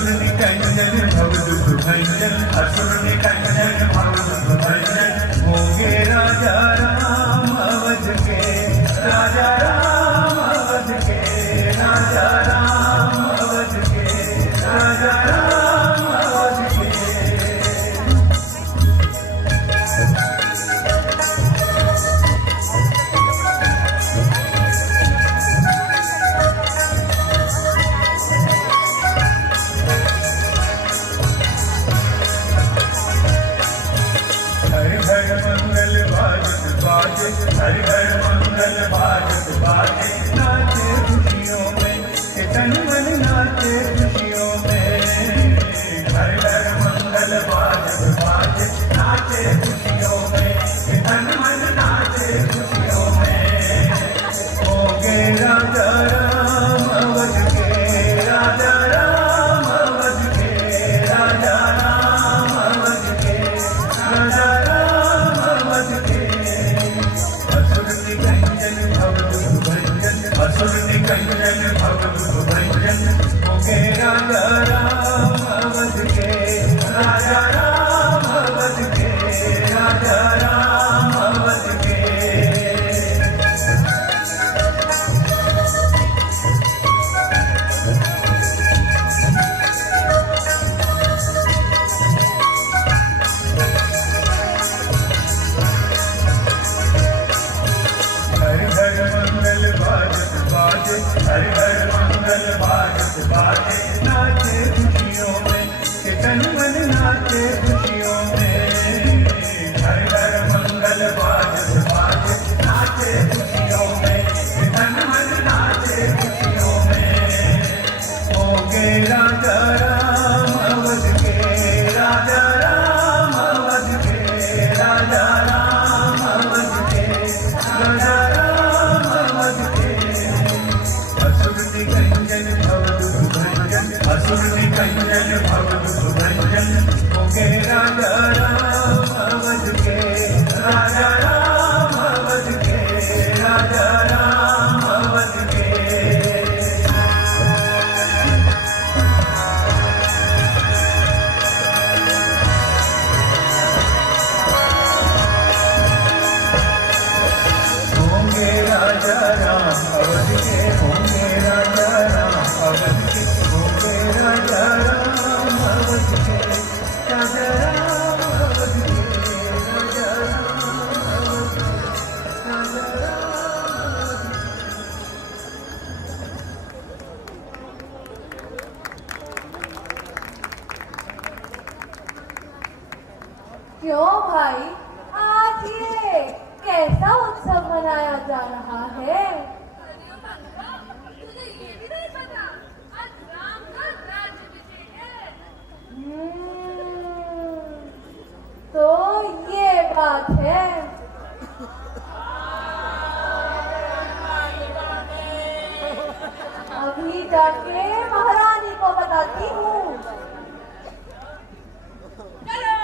असुर निकंजन भव दुख भंजन, असुर निकंजन भव दुख भंजन, होंगे राजा राम अवध के, राजा राम अवध के, राजा राम अवध के, राजा राम अवध के। हरि हर मंगल बाजत बाजे, हरि हर मंगल बाजत बाजे, नाचे खुशियों में ये तन मन नाचे खुशियों में। हरि हर मंगल बाजत बाजे, नाचे खुशियों में ये तन मन नाचे खुशियों में। होंगे राजा राम अवध के, राजा राम अवध के, राजा राम अवध के, राजा राम अवध के। असुर निकंजन भव दुख भंजन, असुर निकंजन भव दुख भंजन, होंगे राजा राम अवध के, राजा राम अवध के, राजा राम अवध के। हरि हर मंगल बाजत बाजे, हरि हर मंगल बाजत बाजे, नाचे खुशियों में ये तन मन नाचे खुशियों में। हरि हर मंगल बाजत बाजे, नाचे खुशियों में ये तन मन नाचे खुशियों में। होंगे राजा राम अवध के, राजा राम अवध के, राजा राम अवध के, राजा राम अवध के। असुर निकंजन भव दुख भंजन, असुर निकंजन भव दुख भंजन, होंगे राजा राम अवध के, राजा राम अवध के, राजा राम अवध के। होंगे राजा राम अवध के, होंगे राजा राम अवध के, होंगे राजा राम अवध के, राजा राम अवध के, राजा राम अवध के, राजा राम अवध के। क्यों भाई, आज ये कैसा उत्सव मनाया जा रहा है? तुझे ये भी नहीं पता, आज राम का राज्याभिषेक है। तो ये बात है। अभी जाके महारानी को बताती हूँ। चलो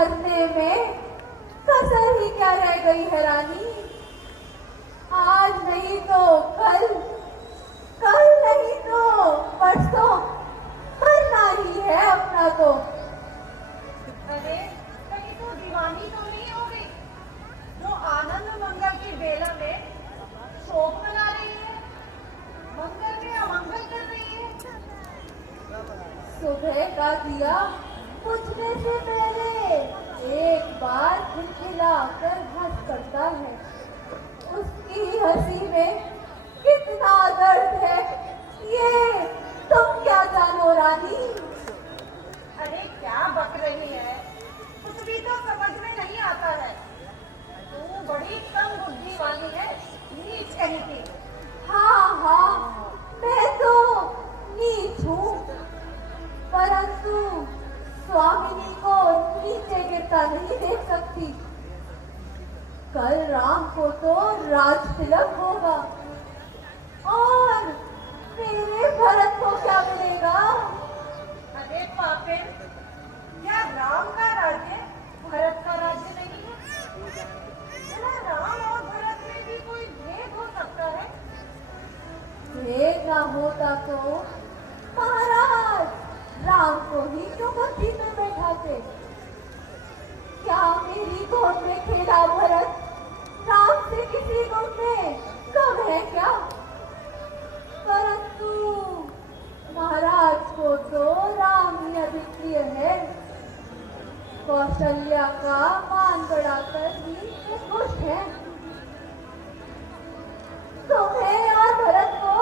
मरने में कसर ही क्या रह गई है रानी। आज नहीं तो कल, कल नहीं तो परसों मरना ही है अपना तो। अरे कहीं तो दीवानी तो नहीं हो गई जो आनंद मंगल की बेला में शोक मना रही है, मंगल में अमंगल कर रही है। सुबह का दिया बुझने से पहले एक बार खिलखिला कर हंस पड़ता है। उसकी हंसी में कितना दर्द है ये तुम क्या जानो रानी। अरे क्या बक रही है, कुछ भी तो समझ में नहीं आता है। तू बड़ी कम बुद्धि वाली है, नीच कहीं की। हाँ हाँ मैं तो नीच हूँ, परंतु स्वामिनी को नीचे गिरता नहीं देख सकती। कल राम को तो राज तिलक होगा और मेरे भरत को क्या मिलेगा। अरे पापे, क्या राम का राज्य भरत का राज्य नहीं है? क्या राम और भरत में भी कोई भेद हो सकता है? भेद ना होता तो महाराज राम को ही क्यों गद्दी में बैठाते। क्या मेरी गोद में खेला भरत राम से किसी गुण में कम है क्या। परंतु महाराज को तो राम ही अधिक प्रिय है। कौशल्या का मान बढ़ाकर ही वे खुश है। तुम्हें और भरत को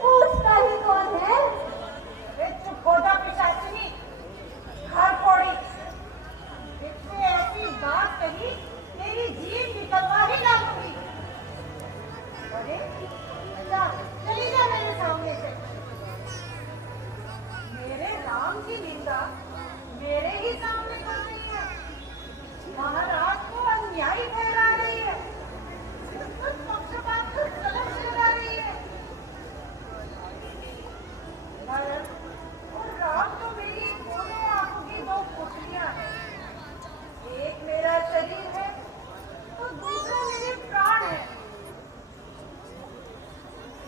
पूछता ही कौन है। वे चुप हो जा पिशाचिनी, घर फोड़ी। इससे ऐसी बात कही तेरी जीभ निकलवा ही डालूंगी। अरे जा, चली जा मेरे सामने से। मेरे राम की निंदा मेरे ही सामने कर रही है, महाराज को अन्यायी ठहरा रही है, कुछ पक्षपात को गलत ठहरा रही है। भरत और राम तो मेरी दोनों आंखों की दो पुतलियां हैं। एक मेरा शरीर है तो दूसरा मेरे प्राण है।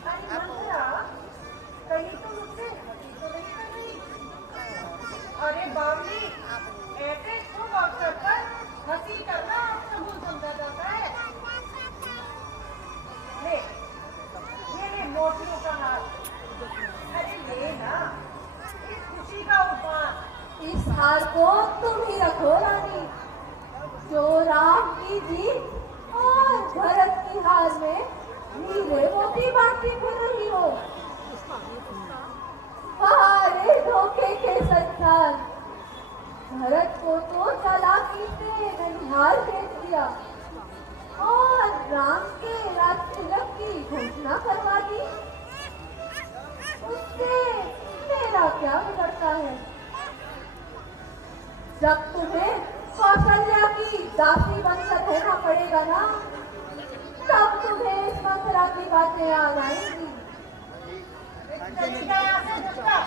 अरे मंत्रा, कहीं तो मुझसे हंसी तो नहीं कर रही? अरे बावली, ऐसे शुभ अवसर पर हंसी करना अपशगुन समझा जाता है। ले, ये ले मोतियों का हार। अरे ले ना, इस खुशी का उपहार। इस हार को तुम ही रखो रानी, जो राम की जीत और भरत की हार में हीरे मोती बांटती फिर रही हो। हमारे धोखे के संसार भरत को तो चालाकी से ननिहाल भेज दिया और राम के राज तिलक की घोषणा करवा दी। उससे मेरा क्या बिगड़ता है। जब तुम्हें कौशल्या की दासी बनकर रहना पड़ेगा ना, तब तुम्हें इस मंत्रा की बातें याद आएंगी। चली जा यहाँ से दुष्टा,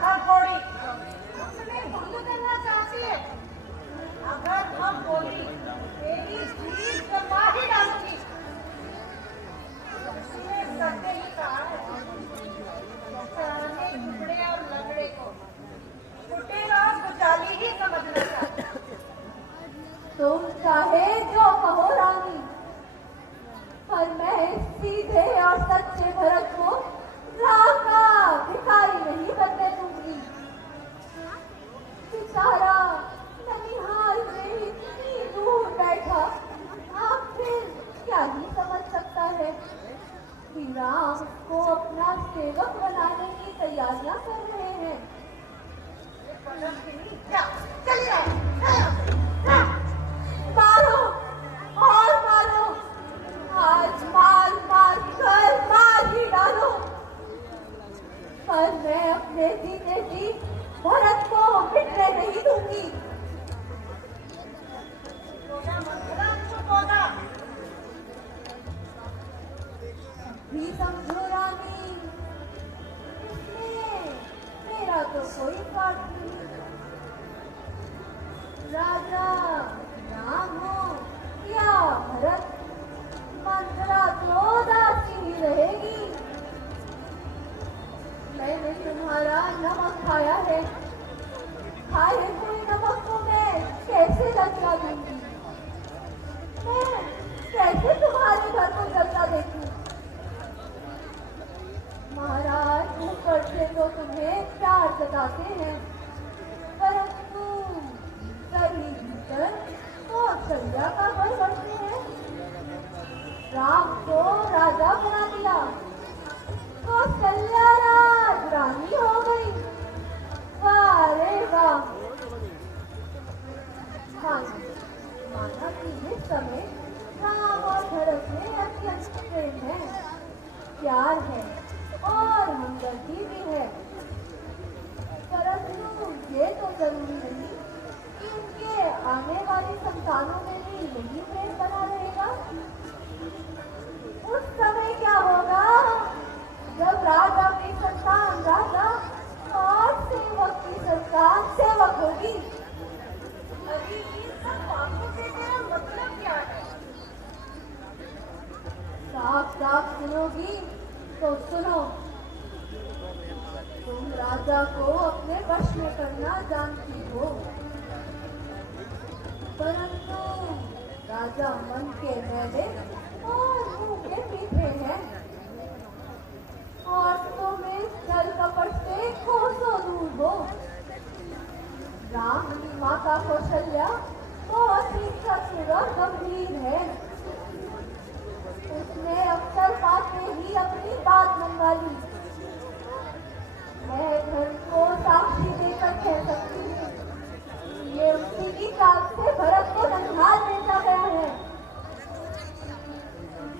घर फोड़ी। उसने भंग करना चाहती है। अगर हम बोली तेरी जीभ जमा ही डालूंगी। उसने सत्य ही कहा है, पुराने टुकड़े और लगड़े को कुटिल और कुचाली ही समझना चाहिए। तुम चाहे जो कहो रानी, पर मैं इस सीधे और सच्चे भरत को राम का भिखारी नहीं बनने दूंगी। बेचारा ननिहाल से इतनी दूर बैठा आखिर क्या ही समझ सकता है कि राम को अपना सेवक बनाने की तैयारियां कर रहे हैं। चली जाए। मारो राजा राम हो या भरत, मंत्रा तो दासी ही रहेगी। मैंने तुम्हारा नमक खाया है, खाए हुए नमक को मैं कैसे लगा दूंगी? मैं कैसे तुम्हारे घर को जलता देखूं? महाराज ऊपर से तो तुम्हें प्यार जताते हैं, परंतु सही भीतर कौशल्या का बल बढ़ते हैं। राम को राजा बना दिया, कौशल्या रानी हो गई। वाह रे वाह! हाँ, माना कि इस समय राम और भरत में अत्यंत प्रेम है, प्यार है और हमदर्दी भी है, परंतु ये तो जरूरी नहीं कि इनके आने वाली संतानों में भी यही प्रेम बना रहेगा। उस समय क्या होगा जब राजा की संतान राजा और सेवक की संतान सेवक होगी? अरे इन सब बातों से मेरा मतलब क्या है? साफ साफ सुनोगी तो सुनो। तुम राजा को अपने वश में करना जानती हो, परंतु राजा मन के मैले और मुंह के मीठे हैं, और तुम इस छल कपट से कोसों दूर हो। राम की माता कौशल्या बहुत ही चतुर और गंभीर है। उसने अवसर पाते ही अपनी बात मनवा ली। मैं घर को साक्षी देकर कह सकती हूँ, ये उसी की चाल से भरत को नंहाल बेचा गया है।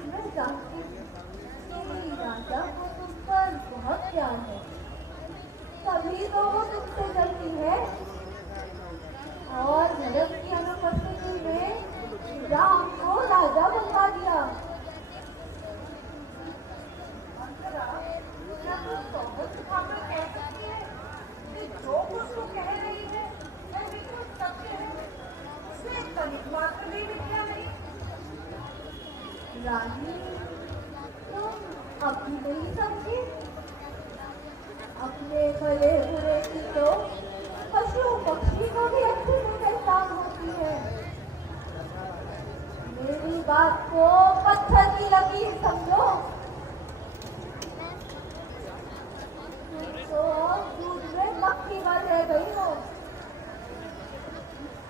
मैं जानती हूँ कि राजा को तुम पर बहुत प्यार है, तभी तो वो तुमसे जलती है। और भरत की अनुपस्थिति में राम को राजा बनवा दिया। क्या तू बहुत सुखाकर कह सकती है कि जो कुछ तू कह रही है वह बिल्कुल सत्य है, उसमें तनिक मात्र भी मिथ्या नहीं। रानी, तुम अभी नहीं समझी? अपने भले बुरे की तो पशु पक्षी को भी अच्छे से पहचान होती है। मेरी बात को पत्थर की लकीर समझो। तुम तो दूध में मक्खी भर रह गई हो,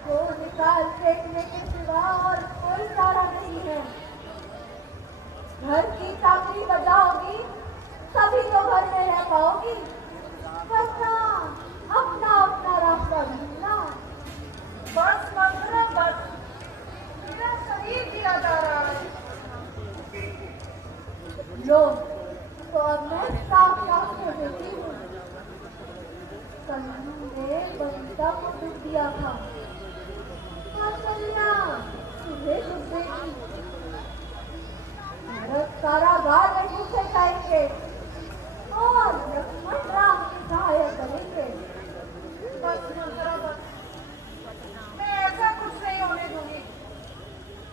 को निकाल फेंकने के सिवा और कोई चारा नहीं है। घर की चाकरी बजाओगी तभी तो घर में रह पाओगी, वरना अपना अपना रास्ता ढूंढना। बस मंत्रा बस, मेरा शरीर गिरा जा रहा है। लो, तो अब मैं साफ साफ कह देती हूँ, कन्नू ने बंदा को दुख दिया था, कौशल्या तुम्हें दुख देगी। भरत कारागार में घुसे जाएंगे और लक्ष्मण राम की सहायता करेंगे। बस मंत्रा बस, मैं ऐसा कुछ नहीं होने दूंगी।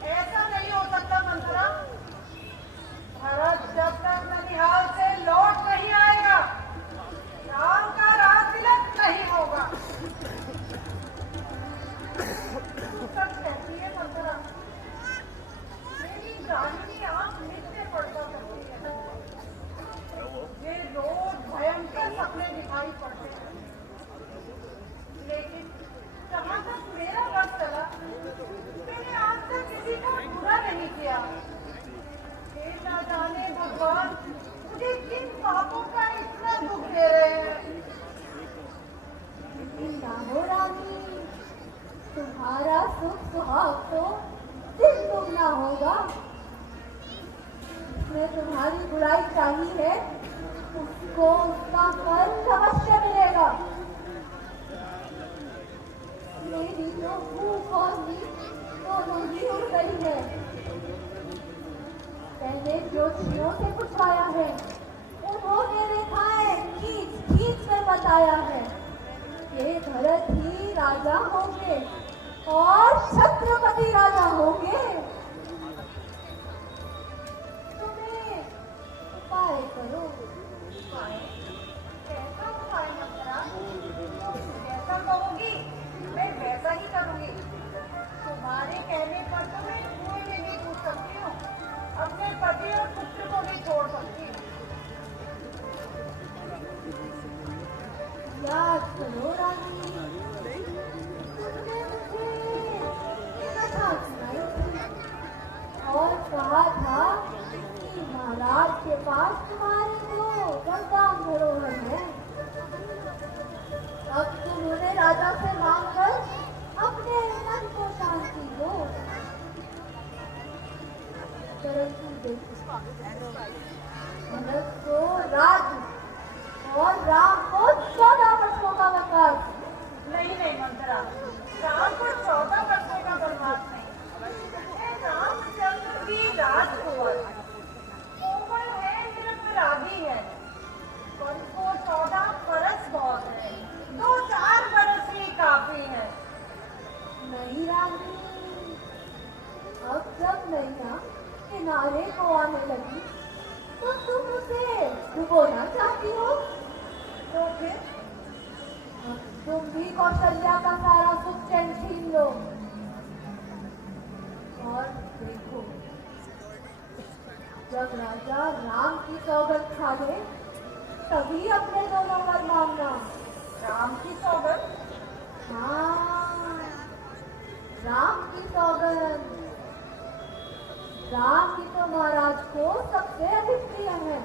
ऐसा नहीं हो सकता मंत्रा। भरत जब तक ननिहाल से लौट नहीं आएगा, राम का राज तिलक नहीं होगा। तू सच कहती है मंत्रा, मेरी दाहिनी आंख नीचे पड़ता करती है। ये रोज भयंकर सपने दिखाई पड़ते हैं, लेकिन जहाँ तक मेरा बस चला, मैंने आज तक किसी का बुरा नहीं किया। ये ना जाने भगवान मुझे किन पापों का इतना दुख दे रहे हैं। हो रानी, तुम्हारा सुख सुहाग तो दिन दुगना होगा। जिसने तुम्हारी बुराई चाही है, उसको उसका फल अवश्य मिलेगा। मेरी तो भूख और नींद दोनों ही उड़ गई है। मैंने ज्योतिषियों से पूछवाया है, उन्होंने रेखाएं खींच खींच कर बताया है कि भरत ही राजा होंगे। और छत्रपति राजा होंगे। तुम्हें उपाय करो। उपाय? कैसा उपाय मंत्रा? जैसा कहोगी मैं वैसा ही करूंगी। तुम्हारे कहने पर तो मैं कुएं में भी कूद सकती हूँ, अपने पति और पुत्र को भी छोड़ सकती हूँ। याद करो रानी, तुमने मुझे ये कथा सुनाई थी और कहा था कि महाराज के पास तुम्हारे दो वरदान धरोहर है। अब तुम उन्हें राजा से मांगकर अपने मन को शांति दो। परंतु देखो, भरत को राज्य और राम को 14 वर्षों का वनवास। नहीं मंत्रा, राम को 14 वर्षों का वनवास नहीं। रामचंद्र की राजकुमार कोमल है, निरपराधी है। वन को 14 बरस बहुत है, 2-4 बरस ही काफी है। नहीं रानी, अब जब नैया किनारे को आने लगी तो तुम उसे डुबोना चाहती हो। तो फिर अब तुम भी कौशल्या का सारा सुख चैन छीन लो। और देखो, जब राजा राम की सौगंध खा ले तभी अपने दोनों वर मांगना। राम की सौगंध? हाँ, राम की सौगंध। राम की तो महाराज को सबसे अधिक प्रिय है।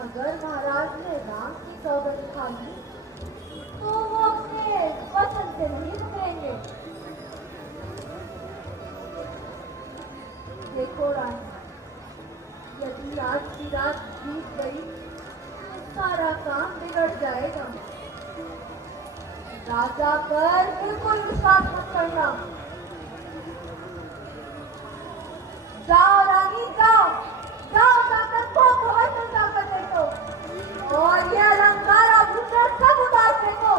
अगर महाराज ने राम की सौगंध खा ली तो वो अपने वचन से नहीं रुकेंगे। देखो रानी, यदि आज की रात बीत गई तो सारा काम बिगड़ जाएगा। राजा पर बिल्कुल विश्वास मत करना। जाओ रानी, जाओ जाओ, जाकर को भवन में जाकर देखो और ये अलंकार आभूषण सब उतार फेंको।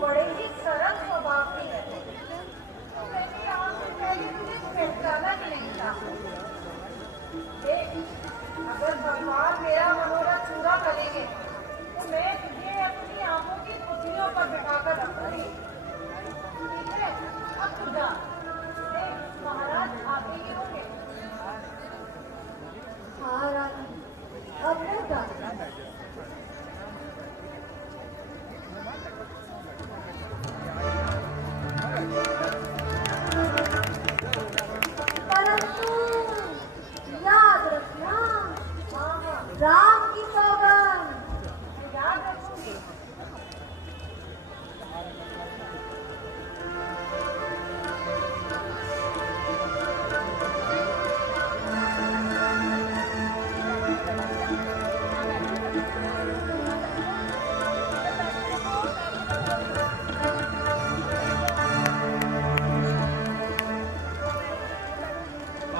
बड़े ही सरल स्वभाव की है। मैंने यहाँ से पहले तुझे पहचाना ही नहीं था। देख, अगर भगवान मेरा मनोरथ पूरा करेंगे तो मैं तुझे अपनी आंखों की पुतलियों पर बिठाकर रखूंगी। ठीक है, अब तू जा। देख, महाराज आगे ही होंगे। हाँ रानी, अब मैं जाती हूँ। परंतु याद रखना, राम की सौगंध। याद रखूंगी।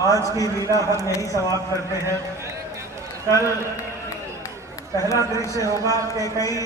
आज की लीला हम यही समाप्त करते हैं। कल पहला दृश्य होगा कि कई